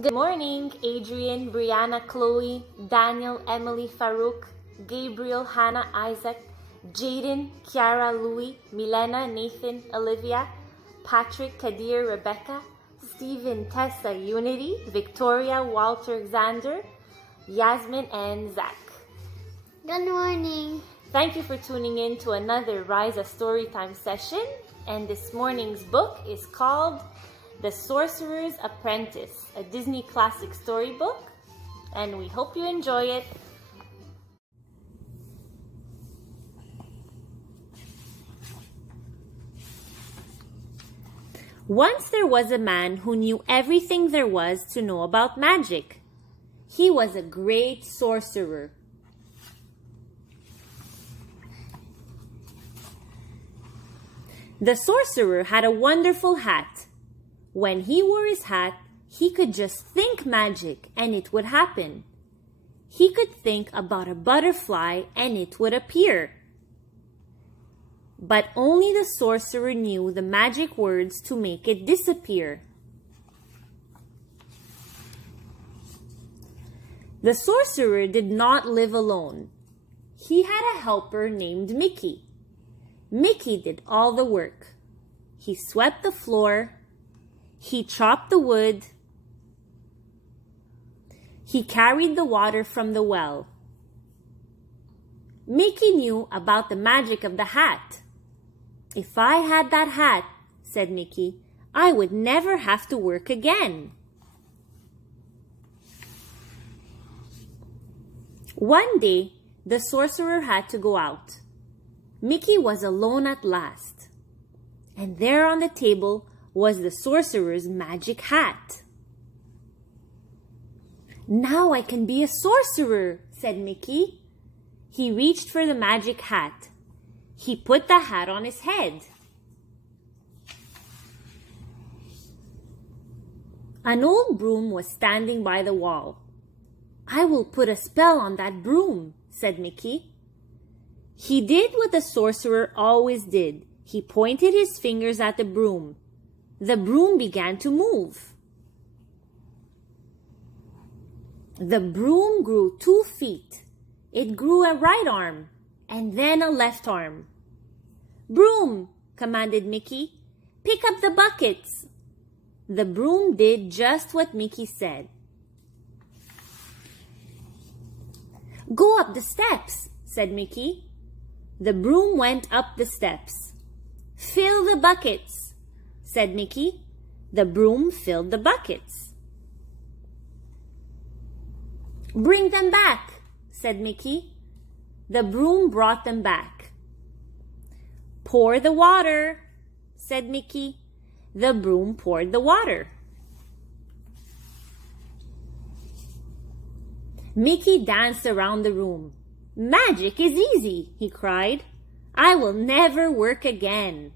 Good morning, Adrian, Brianna, Chloe, Daniel, Emily, Farouk, Gabriel, Hannah, Isaac, Jaden, Kiara, Louie, Milena, Nathan, Olivia, Patrick, Kadir, Rebecca, Stephen, Tessa, Unity, Victoria, Walter, Xander, Yasmin, and Zach. Good morning. Thank you for tuning in to another REISA Storytime session. And this morning's book is called The Sorcerer's Apprentice, a Disney classic storybook. And we hope you enjoy it. Once there was a man who knew everything there was to know about magic. He was a great sorcerer. The sorcerer had a wonderful hat. When he wore his hat, he could just think magic and it would happen. He could think about a butterfly and it would appear. But only the sorcerer knew the magic words to make it disappear. The sorcerer did not live alone. He had a helper named Mickey. Mickey did all the work. He swept the floor. He chopped the wood. He carried the water from the well. Mickey knew about the magic of the hat. "If I had that hat," said Mickey, "I would never have to work again." One day, the sorcerer had to go out. Mickey was alone at last. And there on the table was the sorcerer's magic hat. "Now I can be a sorcerer," said Mickey. He reached for the magic hat. He put the hat on his head. An old broom was standing by the wall. "I will put a spell on that broom," said Mickey. He did what the sorcerer always did. He pointed his fingers at the broom. The broom began to move. The broom grew 2 feet. It grew a right arm and then a left arm. "Broom," commanded Mickey, "pick up the buckets." The broom did just what Mickey said. "Go up the steps," said Mickey. The broom went up the steps. "Fill the buckets," said Mickey. The broom filled the buckets. "Bring them back," said Mickey. The broom brought them back. "Pour the water," said Mickey. The broom poured the water. Mickey danced around the room. "Magic is easy," he cried. "I will never work again."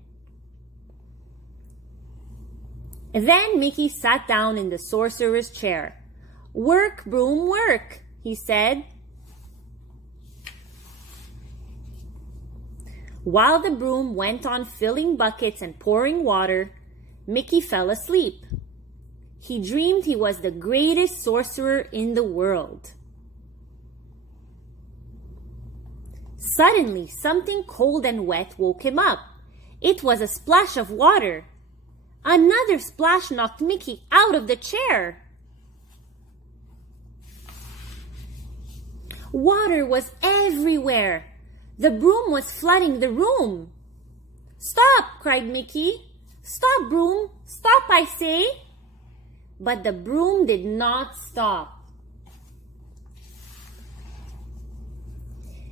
Then Mickey sat down in the sorcerer's chair. "Work, broom, work," he said. While the broom went on filling buckets and pouring water, Mickey fell asleep. He dreamed he was the greatest sorcerer in the world. Suddenly, something cold and wet woke him up. It was a splash of water. Another splash knocked Mickey out of the chair. Water was everywhere. The broom was flooding the room. "Stop!" cried Mickey. "Stop, broom! Stop, I say!" But the broom did not stop.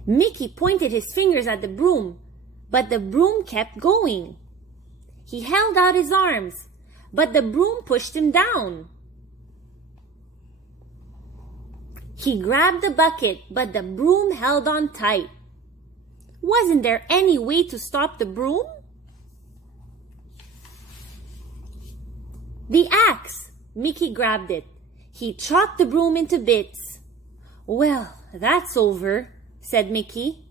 Mickey pointed his fingers at the broom, but the broom kept going. He held out his arms, but the broom pushed him down. He grabbed the bucket, but the broom held on tight. Wasn't there any way to stop the broom? The axe! Mickey grabbed it. He chopped the broom into bits. "Well, that's over," said Mickey.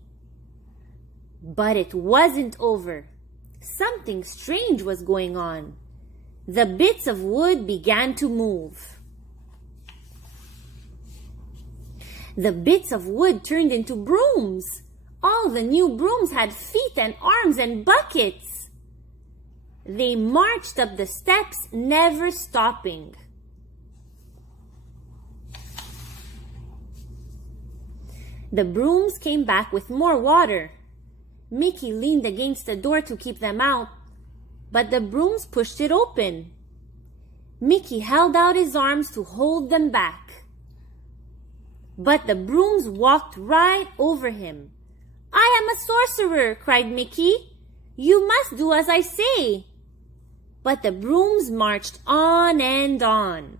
But it wasn't over. Something strange was going on. The bits of wood began to move. The bits of wood turned into brooms. All the new brooms had feet and arms and buckets. They marched up the steps, never stopping. The brooms came back with more water. Mickey leaned against the door to keep them out, but the brooms pushed it open. Mickey held out his arms to hold them back. But the brooms walked right over him. "I am a sorcerer," cried Mickey. "You must do as I say." But the brooms marched on and on.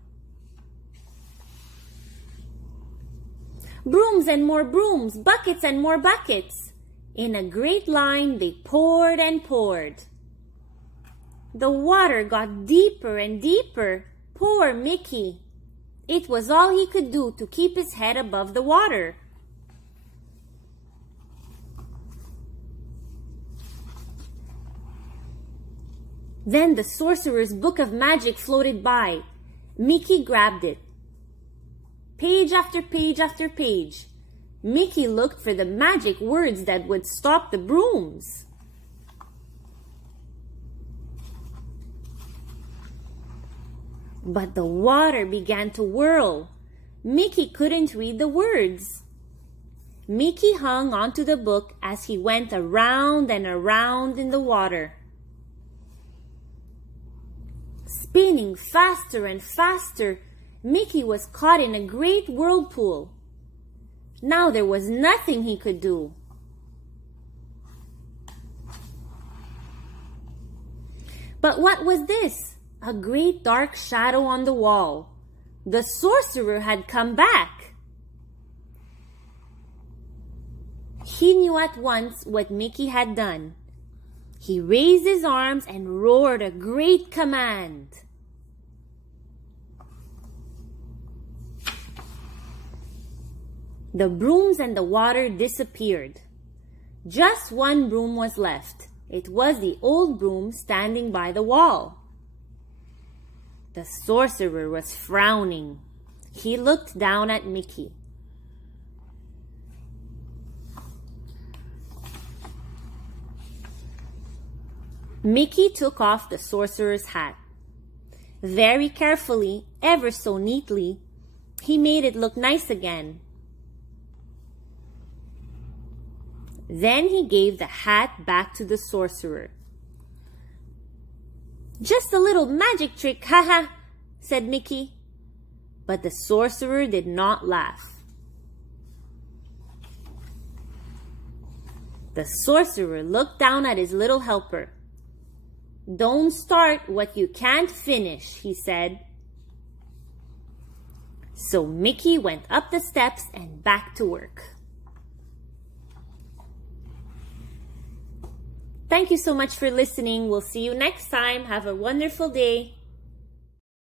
Brooms and more brooms, buckets and more buckets. In a great line they poured and poured. The water got deeper and deeper. Poor Mickey. It was all he could do to keep his head above the water. Then the sorcerer's book of magic floated by. Mickey grabbed it. Page after page after page. Mickey looked for the magic words that would stop the brooms. But the water began to whirl. Mickey couldn't read the words. Mickey hung onto the book as he went around and around in the water. Spinning faster and faster, Mickey was caught in a great whirlpool. Now there was nothing he could do. But what was this? A great dark shadow on the wall. The sorcerer had come back. He knew at once what Mickey had done. He raised his arms and roared a great command. The brooms and the water disappeared. Just one broom was left. It was the old broom standing by the wall. The sorcerer was frowning. He looked down at Mickey. Mickey took off the sorcerer's hat. Very carefully, ever so neatly, he made it look nice again. Then he gave the hat back to the sorcerer. "Just a little magic trick, haha," said Mickey. But the sorcerer did not laugh. The sorcerer looked down at his little helper. "Don't start what you can't finish," he said. So Mickey went up the steps and back to work. Thank you so much for listening. We'll see you next time. Have a wonderful day.